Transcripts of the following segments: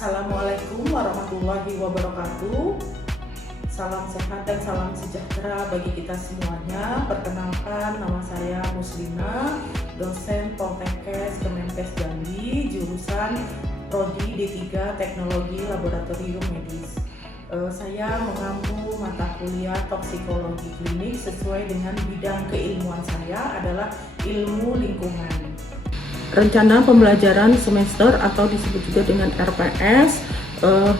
Assalamualaikum warahmatullahi wabarakatuh. Salam sehat dan salam sejahtera bagi kita semuanya. Perkenalkan, nama saya Muslina, dosen Poltekkes Kemenkes Jambi, jurusan Prodi D3 Teknologi Laboratorium Medis. Saya mengampu mata kuliah toksikologi klinik sesuai dengan bidang keilmuan saya adalah ilmu lingkungan. Rencana pembelajaran semester atau disebut juga dengan RPS,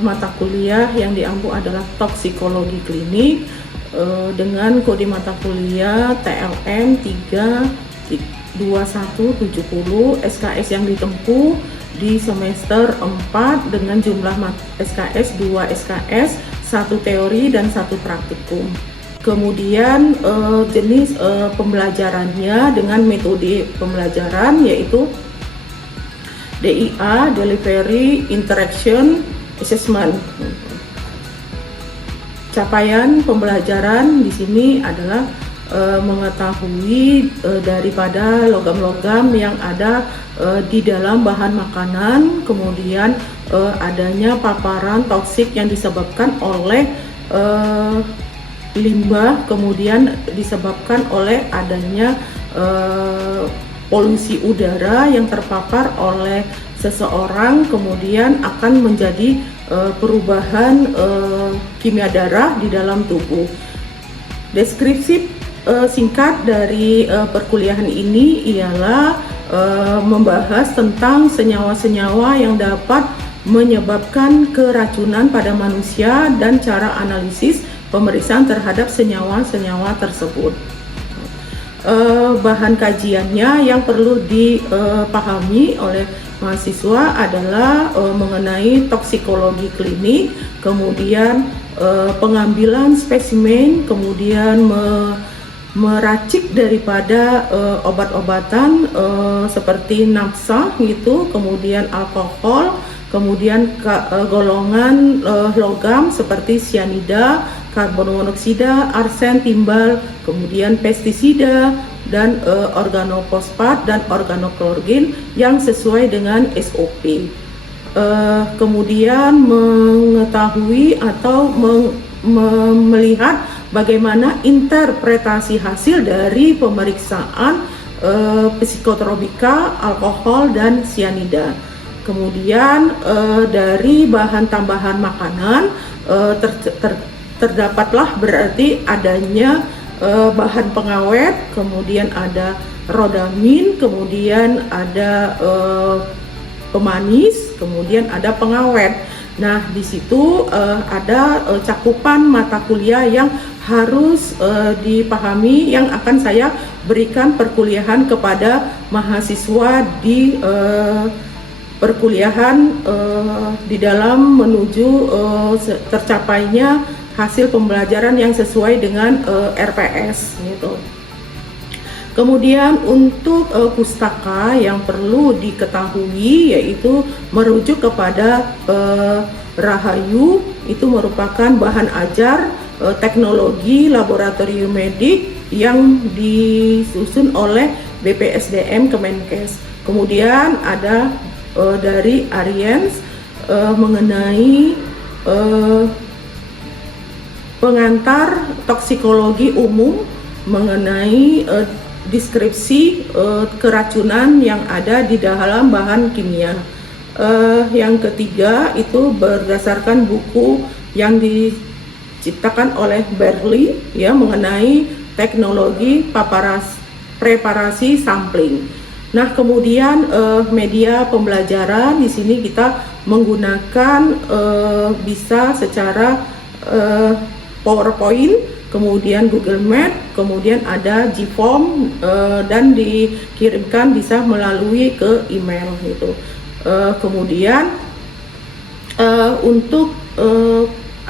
mata kuliah yang diampu adalah toksikologi klinik dengan kode mata kuliah TLM 32170. SKS yang ditempuh di semester 4 dengan jumlah SKS 2 SKS, 1 teori dan 1 praktikum. Kemudian jenis pembelajarannya dengan metode pembelajaran yaitu DIA, Delivery Interaction Assessment. Capaian pembelajaran di sini adalah mengetahui daripada logam-logam yang ada di dalam bahan makanan, kemudian adanya paparan toksik yang disebabkan oleh limbah, kemudian disebabkan oleh adanya polusi udara yang terpapar oleh seseorang, kemudian akan menjadi perubahan kimia darah di dalam tubuh. Deskripsi singkat dari perkuliahan ini ialah membahas tentang senyawa-senyawa yang dapat menyebabkan keracunan pada manusia dan cara analisis pemeriksaan terhadap senyawa-senyawa tersebut. Bahan kajiannya yang perlu dipahami oleh mahasiswa adalah mengenai toksikologi klinik, kemudian pengambilan spesimen, kemudian meracik daripada obat-obatan seperti nafsa gitu, kemudian alkohol, kemudian golongan logam seperti cyanida, karbon monoksida, arsen, timbal, kemudian pestisida dan organofosfat dan organoklorgen yang sesuai dengan SOP. Kemudian mengetahui atau melihat bagaimana interpretasi hasil dari pemeriksaan psikotropika, alkohol dan cyanida. Kemudian dari bahan tambahan makanan terdapatlah berarti adanya bahan pengawet, kemudian ada rodamin, kemudian ada pemanis, kemudian ada pengawet. Nah, di situ ada cakupan mata kuliah yang harus dipahami yang akan saya berikan perkuliahan kepada mahasiswa di perkuliahan di dalam menuju tercapainya hasil pembelajaran yang sesuai dengan RPS gitu. Kemudian untuk pustaka yang perlu diketahui yaitu merujuk kepada Rahayu, itu merupakan bahan ajar teknologi laboratorium medik yang disusun oleh BPSDM Kemenkes. Kemudian ada dari Ariens mengenai pengantar toksikologi umum mengenai deskripsi keracunan yang ada di dalam bahan kimia. Yang ketiga itu berdasarkan buku yang diciptakan oleh Berli ya mengenai teknologi preparasi sampling. Nah, kemudian media pembelajaran di sini kita menggunakan bisa secara PowerPoint, kemudian Google Map, kemudian ada Gform dan dikirimkan bisa melalui ke email gitu. Kemudian untuk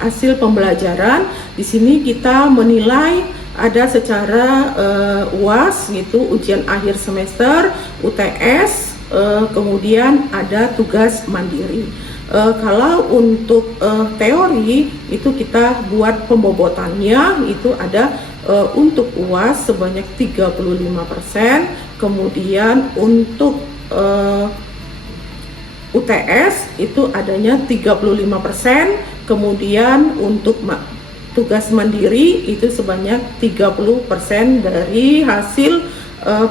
hasil pembelajaran di sini kita menilai ada secara UAS gitu, ujian akhir semester, UTS, kemudian ada tugas mandiri. Kalau untuk teori itu kita buat pembobotannya itu ada untuk UAS sebanyak 35%, kemudian untuk UTS itu adanya 35%, kemudian untuk tugas mandiri itu sebanyak 30% dari hasil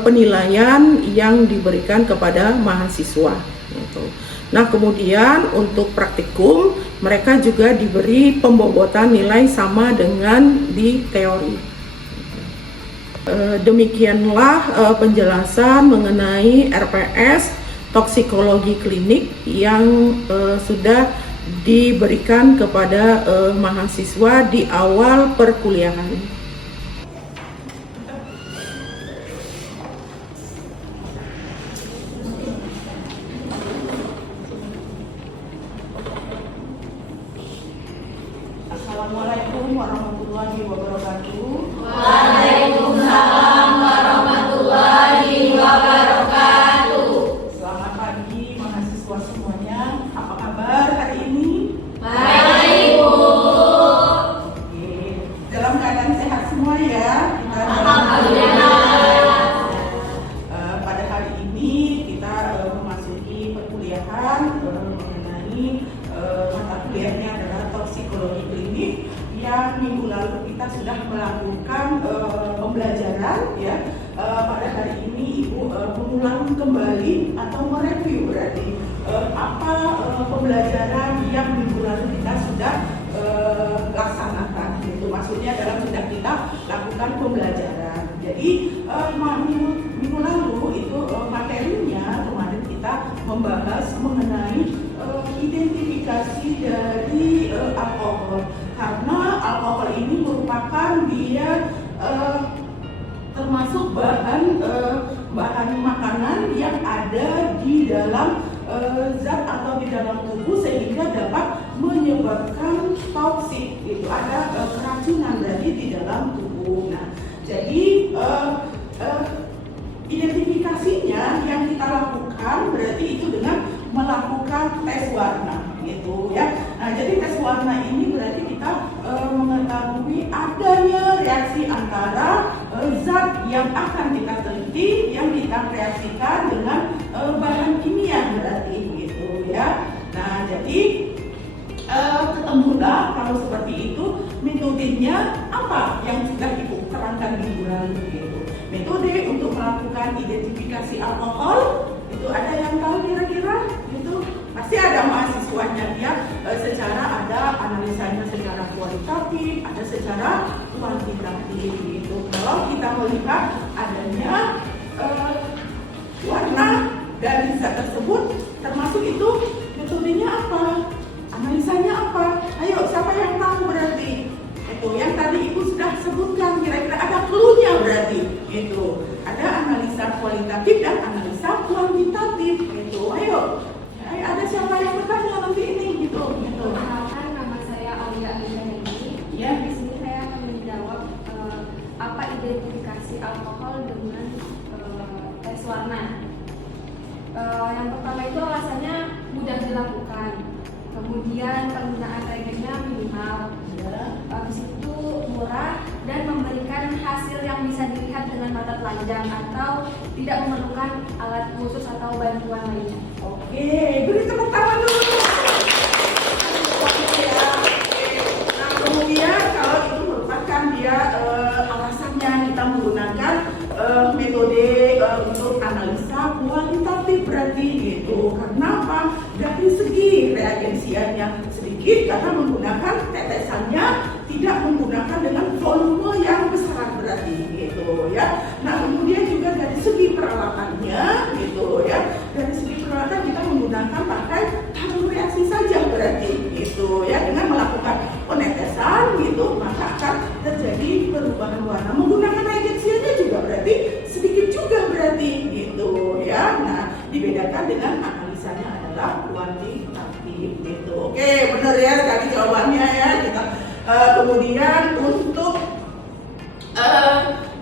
penilaian yang diberikan kepada mahasiswa gitu. Nah, kemudian untuk praktikum mereka juga diberi pembobotan nilai sama dengan di teori. Demikianlah penjelasan mengenai RPS toksikologi klinik yang sudah diberikan kepada mahasiswa di awal perkuliahan. Assalamualaikum warahmatullahi wabarakatuh. Waalaikumsalam warahmatullahi wabarakatuh. Selamat pagi mahasiswa semuanya. Apa kabar hari ini? Baik, Bu. Oke. Dalam keadaan sehat semua ya? Alhamdulillah. Pada hari ini kita memasuki perkuliahan mengenai mata kuliahnya adalah toksikologi klinik, yang minggu lalu kita sudah melakukan pembelajaran ya. Pada hari ini Ibu mengulang kembali atau mereview berarti apa pembelajaran yang minggu lalu kita sudah laksanakan gitu. Maksudnya dalam sudah kita lakukan pembelajaran. Jadi minggu lalu itu materinya kemarin kita membahas mengenai identifikasi dari alkohol, karena alkohol ini merupakan dia termasuk bahan makanan yang ada di dalam zat atau di dalam tubuh sehingga dapat menyebabkan toksik, itu ada keracunan dari di dalam tubuh. Nah, jadi identifikasinya yang kita lakukan berarti itu dengan melakukan tes warna gitu ya. Nah, jadi tes warna ini berarti kita mengetahui adanya reaksi antara zat yang akan kita teliti, yang kita reaksikan dengan bahan kimia berarti gitu ya. Nah, jadi ketemulah kalau seperti itu metodenya apa yang sudah Ibu terangkan minggu lalu gitu. Metode untuk melakukan identifikasi alkohol itu ada yang tahu kira-kira gitu? Pasti ada mahasiswanya dia secara ada analisanya secara kualitatif, ada secara kuantitatif gitu. Kalau kita melihat adanya warna dari zat tersebut, termasuk itu metodenya apa? Analisanya apa? Ayo, siapa yang tahu berarti? Itu yang tadi Ibu sudah sebutkan, kira-kira ada clue-nya berarti. Itu ada analisa kualitatif dan analisa kuantitatif. Itu, ayo. Ada siapa yang bertanya nanti ini gitu. Perkenalkan, nama saya Alia Aliani. Ya. Di sini saya akan menjawab apa identifikasi alkohol dengan tes warna. Yang pertama itu alasannya mudah dilakukan. Kemudian penggunaan reagennya minimal, habis itu murah dan memberikan hasil yang bisa dilihat dengan mata telanjang atau tidak memerlukan alat khusus atau bantuan lainnya. Oke, beri tepuk tangan dulu. Nah, kemudian kalau itu merupakan dia alasannya kita menggunakan metode untuk analisa kualitatif berarti gitu. Karena apa? Dari segi reagensianya sedikit karena menggunakan tetesannya, tidak menggunakan dengan volume yang besar berarti gitu ya. Nah, kemudian juga dari segi peralatannya gitu ya. Dari segi peralatan kita menggunakan pakai tabung reaksi saja berarti gitu ya. Dengan melakukan penetesan gitu maka akan terjadi perubahan warna. Menggunakan reagensianya juga berarti sedikit juga berarti gitu ya. Nah, dibedakan dengan analisanya adalah kuantitatif gitu. Oke, benar ya tadi jawabannya ya kita. Kemudian untuk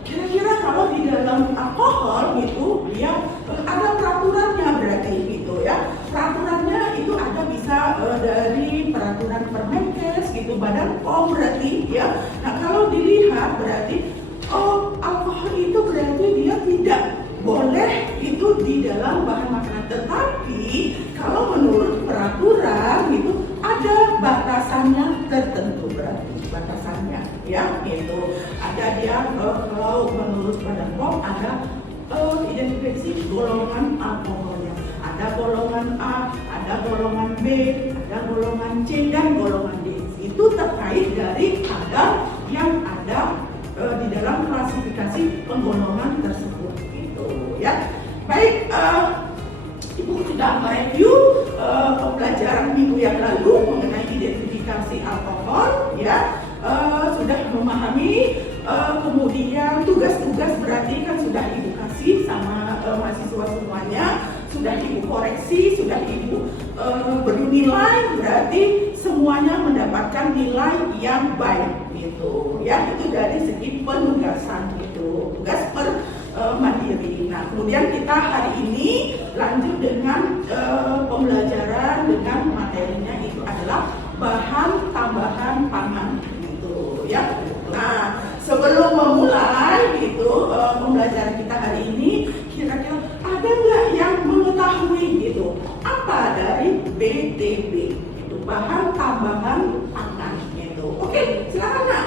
kira-kira kalau di dalam alkohol gitu dia ada peraturannya berarti gitu ya. Peraturannya itu ada bisa dari peraturan Permenkes gitu, Badan POM berarti ya. Nah, kalau dilihat berarti alkohol itu berarti dia tidak boleh itu di dalam bahan makanan, tetapi kalau menurut peraturan itu ada batasannya tertentu, berarti batasannya ya itu ada dia kalau menurut Badan POM ada identifikasi golongan alkoholnya, ada golongan A, ada golongan B, ada golongan C dan golongan D. Itu terkait dari kadar yang ada di dalam klasifikasi penggolongan tersebut gitu ya. Baik, Ibu sudah mereview pembelajaran minggu yang lalu mengenai identifikasi alkohol ya, sudah memahami, kemudian tugas-tugas berarti kan sudah Ibu kasih sama mahasiswa semuanya, sudah Ibu koreksi, sudah Ibu beri nilai, berarti semuanya mendapatkan nilai yang baik gitu ya. Itu dari segi penugasan gitu, tugas mandiri. Nah, kemudian kita hari ini lanjut dengan pembelajaran dengan materinya itu adalah bahan tambahan pangan gitu ya. Nah, sebelum memulai gitu pembelajaran kita hari ini, kira-kira ada nggak yang mengetahui gitu apa dari BTP itu, bahan tambahan pangan gitu? Oke, silakan Nak.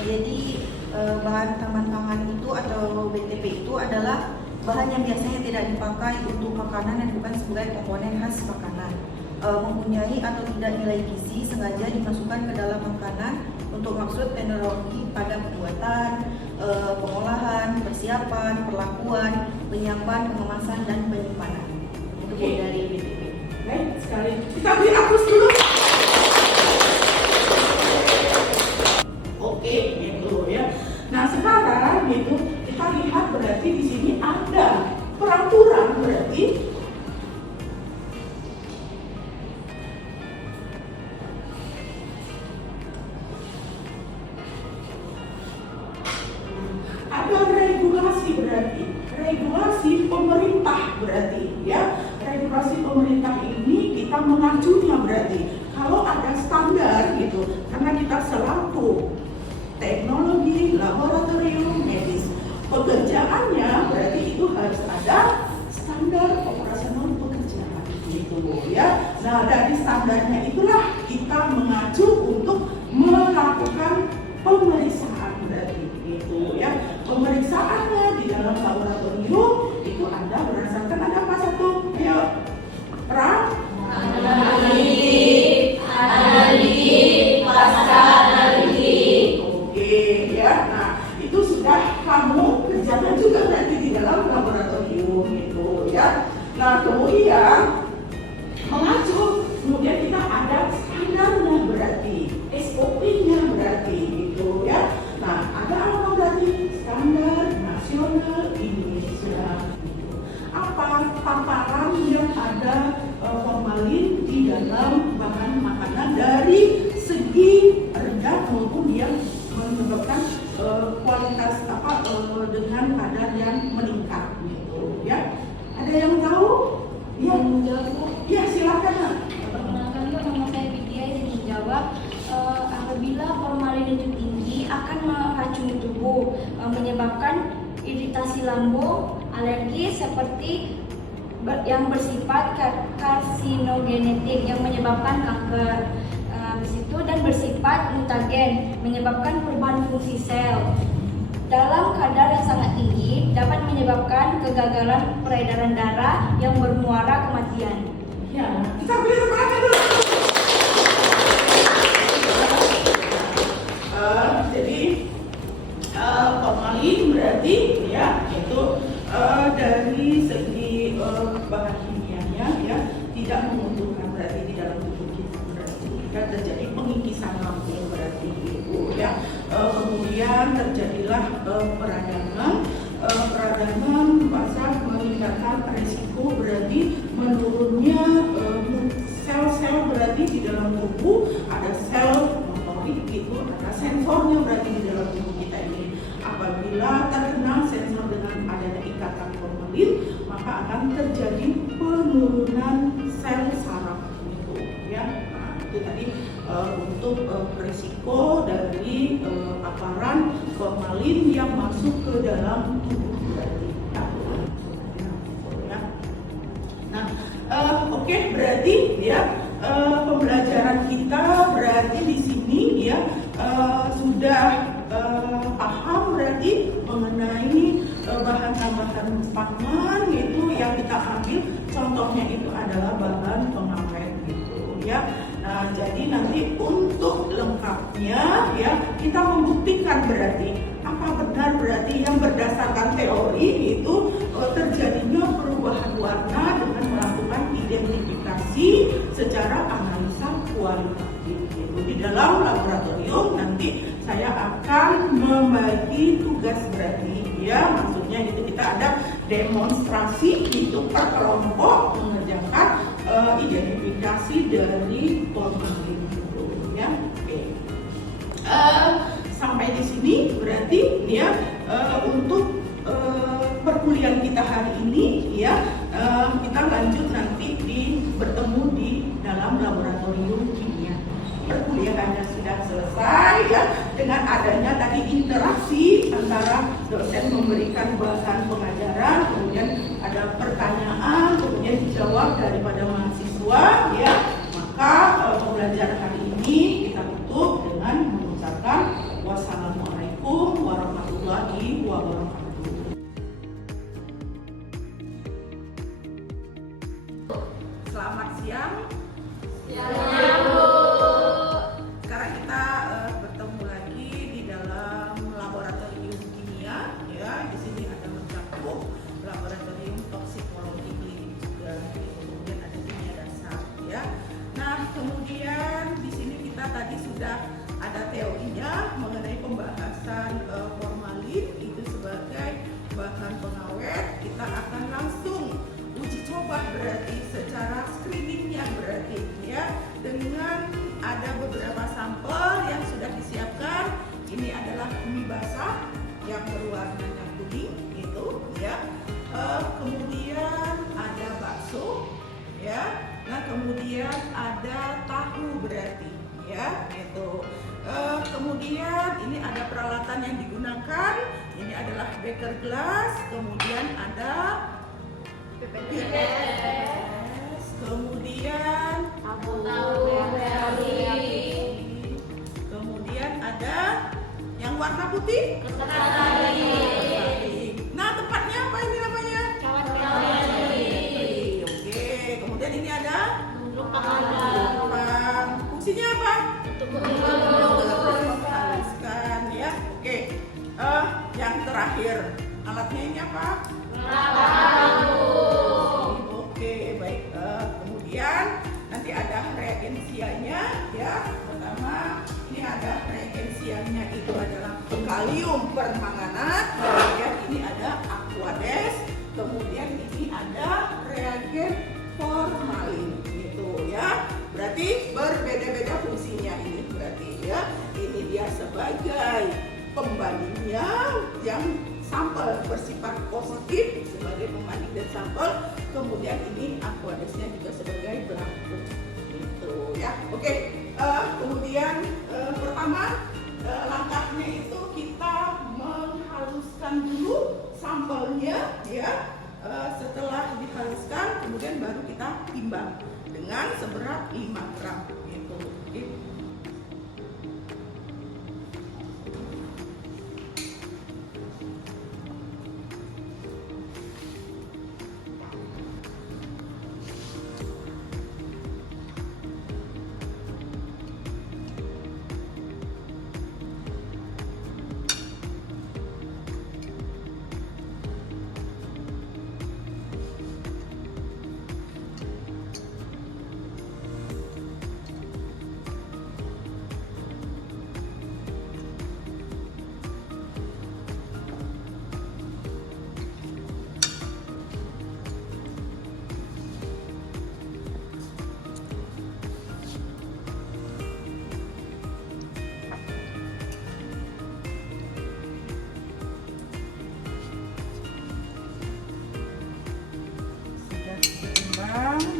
Jadi bahan tambahan pangan itu atau BTP itu adalah bahan yang biasanya tidak dipakai untuk makanan dan bukan sebagai komponen khas makanan, mempunyai atau tidak nilai gizi, sengaja dimasukkan ke dalam makanan untuk maksud teknologi pada pembuatan, pengolahan, persiapan, perlakuan, penyiapan, pengemasan dan penyimpanan. Itu dari BTP. Baik, sekali kita beri aplaus dulu. Oke, gitu ya. Nah, sekarang gitu kita lihat berarti di sini ada peraturan, berarti ada regulasi, berarti regulasi pemerintah berarti ya. Regulasi pemerintah ini kita mengacunya berarti kalau ada standar gitu, karena kita selaku teknologi laboratorium medis, pekerjaannya berarti itu harus ada standar operasional pekerjaan gitu ya. Nah, dari standarnya itulah kita mengacu untuk melakukan pemeriksaan berarti gitu ya. Pemeriksaannya di dalam laboratorium itu ada berdasarkan ada apa satu? Ayo, Analitik, pasca analitik. Oke ya. Nah, itu sudah kamu kerjakan juga nanti di dalam laboratorium gitu ya. Nah, kemudian mengacu, kemudian kita ada standarnya berarti, SOP-nya berarti gitu ya. Nah, ada apa berarti? Standar nasional Indonesia gitu. Apa paparan yang ada formalin di dalam bahan makanan dari segi rendah maupun yang menyebabkan kualitas dengan kadar yang meningkat gitu ya. Ada yang tahu? Ya, ya silakan. Perkenalkan, nama saya Vidya, izin menjawab. Apabila formalin itu tinggi akan meracuni tubuh, menyebabkan iritasi lambung, alergi seperti yang bersifat karsinogenetik yang menyebabkan kanker, dan bersifat mutagen menyebabkan perubahan fungsi sel. Dalam kadar yang sangat tinggi dapat menyebabkan kegagalan peredaran darah yang bermuara kematian. Ya, kita beri semangat dulu. Jadi formalin berarti ya itu dari segi bahan kimianya ya tidak menguntungkan berarti di dalam tubuh kita, berarti jika terjadi pengikisan lambung berarti itu ya. Kemudian terjadilah peradangan masa meningkatkan resiko berarti menurunnya sel-sel berarti di dalam tubuh, ada sel motorik itu, ada sensornya berarti di dalam tubuh kita ini. Apabila terkena sensor dengan adanya ikatan formalin, maka akan terjadi penurunan sel saraf itu ya. Nah, itu tadi untuk risiko dari paparan formalin yang masuk ke dalam tubuh berarti ya. Nah, oke. Oke, berarti ya pembelajaran kita berarti di sini ya sudah paham berarti mengenai bahan tambahan pangan itu yang kita ambil contohnya itu adalah bahan pengawet gitu ya. Nah, jadi nanti untuk lengkapnya ya kita membuktikan berarti apa benar berarti yang berdasarkan teori itu terjadinya perubahan warna dengan melakukan identifikasi secara analisa kualitatif gitu. Di dalam laboratorium nanti saya akan membagi tugas berarti ya, maksudnya itu kita ada demonstrasi itu per kelompok mengerjakan identifikasi dari formalin gitu ya. Oke. Sampai di sini berarti ya untuk perkuliahan kita hari ini ya kita lanjut nanti bertemu di dalam laboratorium kimia. Perkuliahannya sudah selesai ya dengan adanya tadi interaksi antara dosen memberikan bahan pengajaran, kemudian ada pertanyaan, kemudian dijawab daripada mahasiswa ya. Maka pembelajaran hari ini kita tutup dengan mengucapkan wassalamualaikum warahmatullahi wabarakatuh. Selamat siang. Sekarang kita bertemu lagi di dalam laboratorium kimia ya. Di sini ada mencakup laboratorium toksikologi klinik juga, kemudian ada kimia dasar ya. Nah, kemudian di sini kita tadi sudah ada teorinya mengenai pembahasan formalin itu sebagai bahan pengawet. Kita akan langsung uji coba berarti secara screeningnya berarti ya, dengan ada beberapa sampel yang sudah disiapkan. Ini adalah mie basah yang berwarnanya kuning itu ya. Kemudian ada bakso ya. Nah, kemudian ada tahu berarti ya itu. Kemudian ini ada peralatan yang digunakan. Ini adalah beker gelas, kemudian ada pipet, kemudian kemudian ada yang warna putih. Nah, tempatnya apa ini namanya? Oke, kemudian ini ada lubang. Fungsinya apa? Menghaluskan ya. Oke. Yang terakhir alatnya ini apa? Oke, baik. Kemudian nanti ada reagensianya ya. Pertama ini ada reagensianya itu adalah kalium permanganat. Kemudian ini ada aquades. Kemudian ini ada reagen formalin gitu ya. Berarti berbeda-beda fungsinya ini berarti ya. Ini dia sebagai pembandingnya yang sampel bersifat positif sebagai pembanding dan sampel. Kemudian ini aquadesnya juga sebagai pelaku gitu ya. Oke, kemudian pertama langkahnya itu kita menghaluskan dulu sampelnya ya. Setelah dihaluskan kemudian baru kita timbang dengan seberat 5 gram gitu.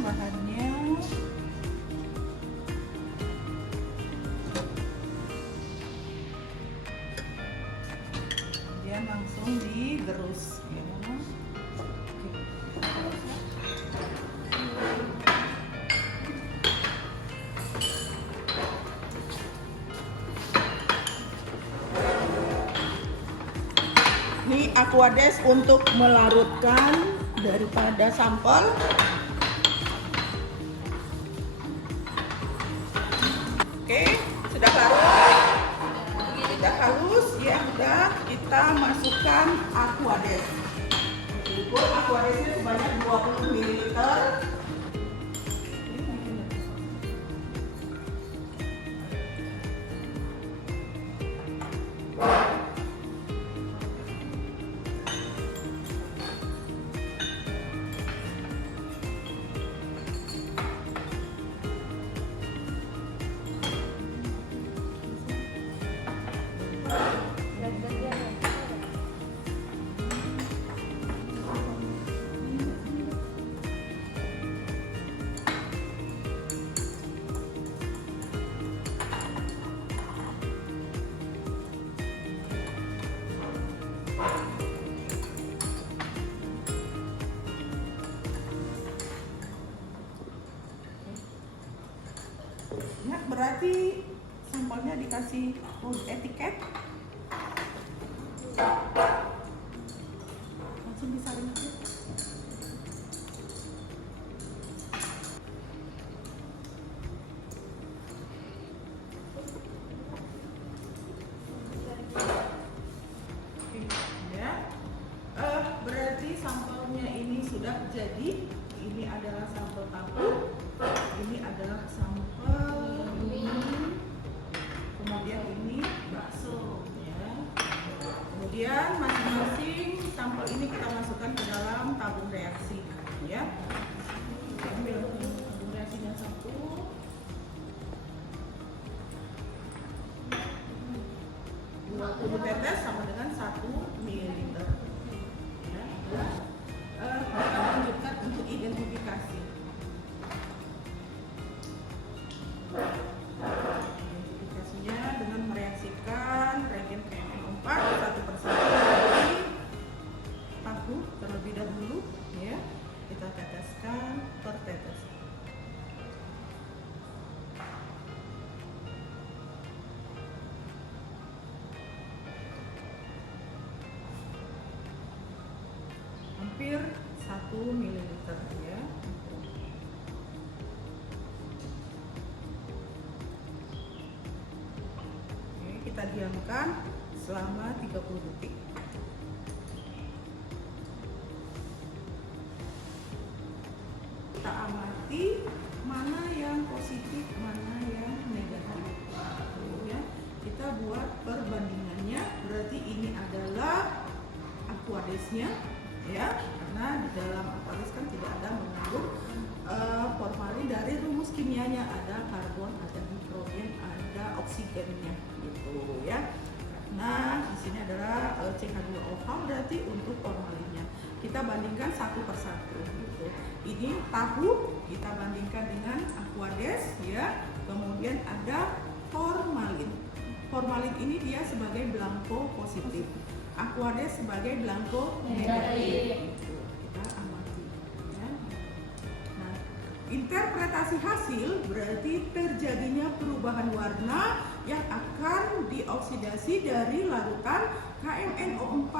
Bahannya kemudian langsung digerus ya. Oke. Aquades untuk melarutkan daripada sampel. Oke, sudah larut, sudah halus ya, udah kita masukkan Aquades. Ukur Aquadesnya sebanyak 20 ml. Ya, berarti sampelnya dikasih etiket. Langsung disaring aja. Oke, ya. Berarti sampelnya ini sudah jadi. Ini adalah sampel tahu. Ini adalah sampel mie. Kemudian ini bakso, ya. Kemudian masing-masing sampel ini kita masukkan ke dalam tabung reaksi, ya. Ambil tabung reaksinya satu. 20 tetes sama dengan 1 ml. Ya. Kita lanjutkan untuk identifikasi. Identifikasinya dengan mereaksikan reagen KMN4 satu persatu dari tahu terlebih dahulu, ya. Kita teteskan per tetes. Hampir 1 ml, ya. Oke, kita diamkan selama 30 detik. Kita amati mana yang positif, mana yang negatif, ya. Kita buat perbandingannya. Berarti ini adalah Aquadesnya, ya, karena di dalam Aquades kan tidak ada mengandung formalin dari rumus kimianya, ada karbon, ada hidrogen, ada oksigennya, gitu, ya. Nah, di sini adalah CH2OH, berarti untuk formalinnya. Kita bandingkan satu persatu, gitu. Ini tahu kita bandingkan dengan Aquades, ya. Kemudian ada formalin. Formalin ini dia sebagai blanko positif. Aquades sebagai blanko negatif. Kita amati, ya. Nah, interpretasi hasil berarti terjadinya perubahan warna yang akan dioksidasi dari larutan KMNO4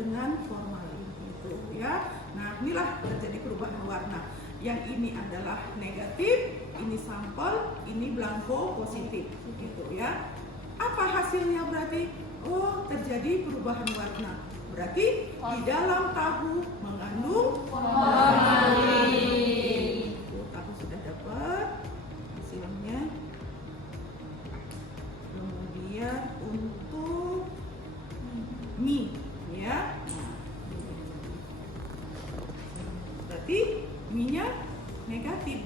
dengan formalin, gitu, ya. Nah, inilah terjadi perubahan warna. Yang ini adalah negatif, ini sampel, ini blanko positif, gitu, ya. Apa hasilnya berarti? Oh, terjadi perubahan warna. Berarti di dalam tahu mengandung formalin. Tahu sudah dapat hasilnya. Kemudian untuk mie, ya. Berarti mie-nya negatif.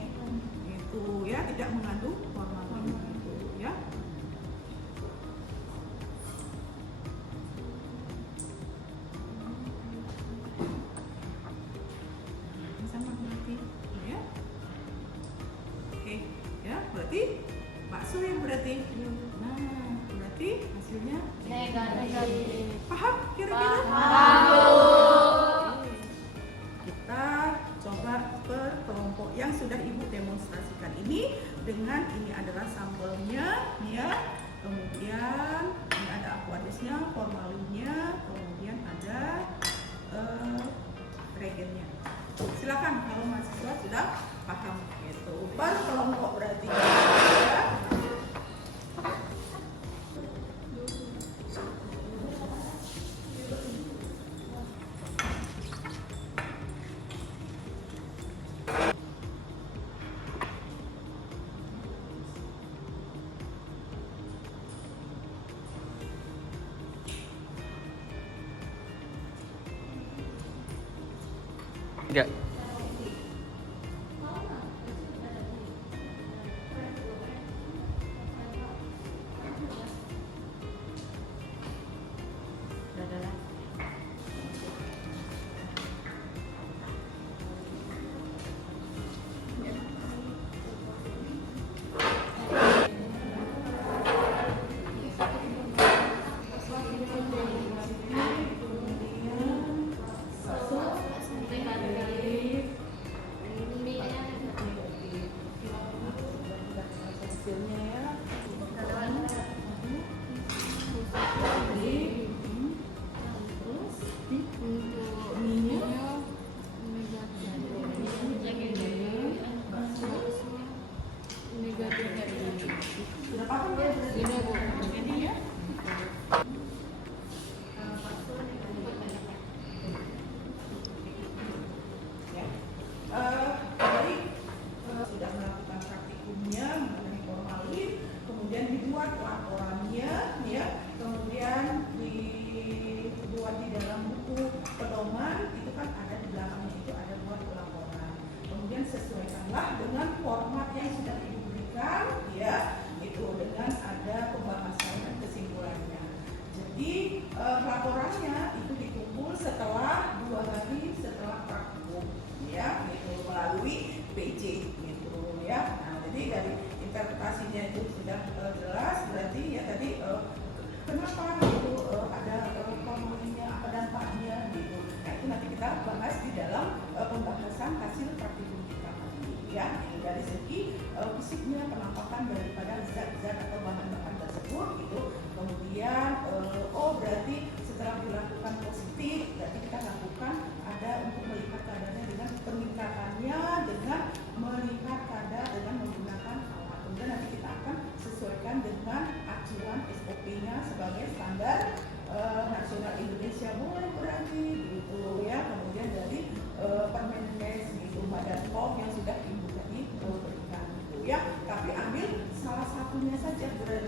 Itu, ya, tidak mengandung formalin, gitu, ya. Berarti bakso yang berarti. Nah, berarti hasilnya Negatif. paham kira-kira? Paham. Kita coba per kelompok yang sudah Ibu demonstrasikan ini dengan ini adalah sampelnya, ya. kemudian ini ada aquadesnya, formalinnya, kemudian ada reagentnya. Silakan kalau mahasiswa sudah paham gitu. Per kelompok berarti ya. Enggak. Hasilnya ya. Sudah paham ya? Sudah Bu. Ini ya. Baik, sudah melakukan praktikumnya mengenai formalin, kemudian dibuat laporannya, ya, kemudian dibuat di dalam buku pedoman, itu kan ada di belakangnya itu ada buat laporan. Kemudian sesuaikanlah dengan format yang sudah diberikan, ya, itu dengan ada pembahasan dan kesimpulannya. Jadi laporannya itu dikumpul setelah 2 hari setelah praktikum, ya, itu melalui PJ gitu ya. Nah, jadi dari interpretasinya itu sudah jelas, berarti ya tadi kenapa itu ada formalnya, apa dampaknya gitu. Nah, itu nanti kita bahas di dalam pembahasan hasil praktikum kita nanti ya. Dari segi fisiknya, penampakan daripada zat-zat atau bahan-bahan tersebut gitu. Kemudian berarti setelah dilakukan positif, berarti kita lakukan ada untuk melihat kadarnya dengan peningkatannya dengan melihat kadar dengan menggunakan alat. Kemudian nanti kita akan sesuaikan dengan acuan SOP-nya sebagai standar nasional Indonesia boleh berarti gitu ya. Kemudian dari Permenkes gitu, Badan POM yang sudah Ibu tadi berikan gitu ya. Tapi ambil salah satunya saja berarti